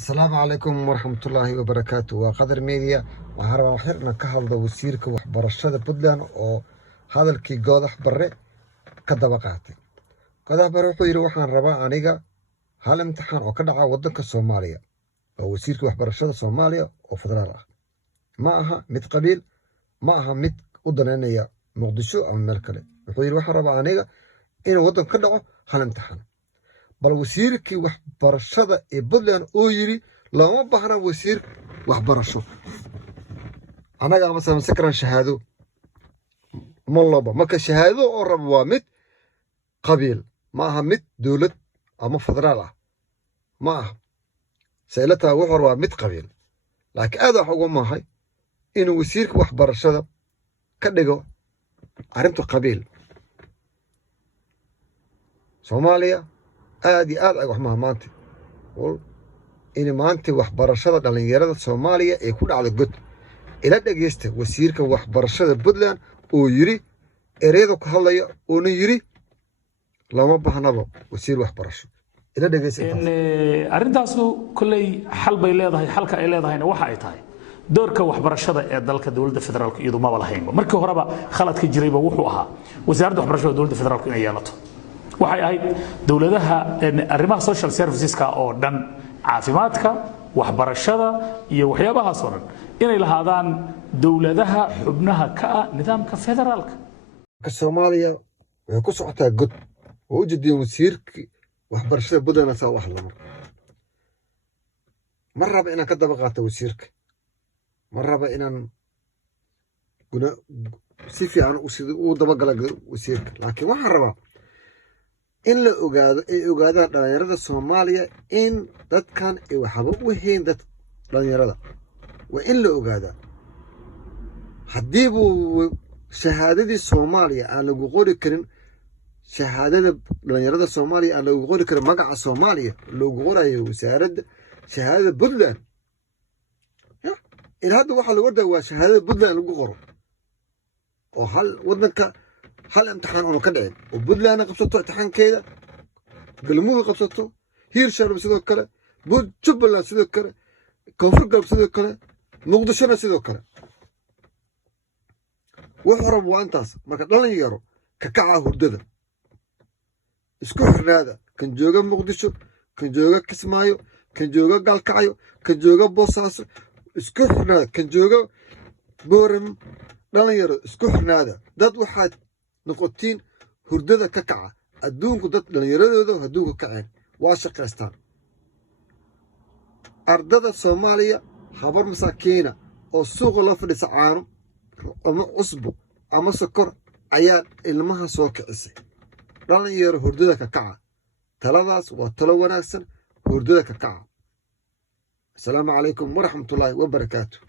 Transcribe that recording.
السلام عليكم ورحمة الله وبركاته وقدر ميديا وهرب وحرنا كهذا وسيرك وحبرشة بدلان أو هذا الكي قادح برة كذا بقعتي كذا بروح يروح عن ربع عنيقة هالامتحان أو كذا عودك الصومالية أو وسيرك وحبرشة الصومالية وفدرالة معها مت قبيل معها مت ودنانية مقدسو أو الملكلة يروح ربع عنيقة إن ودن كذا هالامتحان بل وسيركي waxbarashada ee Puntland oo yiri lama baahna wasiir waxbarasho anaga ama sakran shahaado mallaba marka shahaado oo rab waa mid qabiil ma aha mid dawlad ama federaal ah ma aha saylata wuxuu waa mid qabiil laakiin aad wax ugu maahay inuu wasiirka waxbarashada ka dhigo arinta qabiil Soomaaliya aad iyo aad ay wax maanta in maanta waxbarashada dhalinyarada Soomaaliya ay ku dhacdo god ila dhageysta wasiirka waxbarashada Puntland oo yiri ereyada ku hadlaya oo yiri lama baahnaba wasiir waxbarasho ila dhageysta arintaas kulay xal bay leedahay xalka ay leedahayna waxa ay tahay doorka waxbarashada ee dalka dawladda federaalka iyadu ma lahayn markii horeba khaladka jirayba wuxuu ahaa wasaaradda waxbarashada dawladda federaalka inay yeelato waxay ahayd dawladaha arrimaha social serviceska oo dhan caafimaadka waxbarashada iyo waxyaabahaas oo dhan inay lahaadaan dawladaha xubnaha ka ah nidaamka federaalka Soomaaliya way ku socotaa god oo u jeedin wasiirka waxbarashada Puntland saa wax lama marraba inaan ka daba qaato wasiirka marraba inaan si fiican u daba gala wasiirka laakiin waxaan rabaa in la ogaado ay ogaadaan dhalinyarada Soomaaliya in dadkan ay waxba u hayn dad dhalinyarada waa in la ogaadaa haddii buu shahaadadii Soomaaliya aan lagu qori karin shahaadada dhalinyarada Soomaaliya aan lagu qori karin magaca Soomaaliya lagu qorayo wasaaradda shahaadada Puntland in hadda waxa lagu wardaa waa shahaadada Puntland lagu qoro oo hal wadanka hal imtixaan oo ka dhacay oo Puntland qabsato imtixaankeeda galmudug qabsato hiirshabeelle sidoo kale Jubbaland sidoo kale koonfur galbeed sidoo kale muqdishona sidoo kale wuxuu rab waa intaas marka dhalinyaro ka kaca hurdada isku xirnaada kan jooga muqdisho kan jooga kismaayo kan jooga galkacyo kan jooga boosaaso isku xirnaada kan jooga booram dhalinyaro isku xirnaada dad waxaad noqotiin hurdada ka kaca adduunku dad dhalinyaradooda adduunka kaceen waa shaqaystaan ardada Soomaaliya habar masaakiina oo suuqa la fadhisa caano ama cusbo ama sokor ayaa ilmaha soo kicisay dhalinyaro hurdada ka kaca taladaas waa talo wanaagsan hurdada ka kaca assalaamu calaykum waraxmatullaahi wabarakaatuh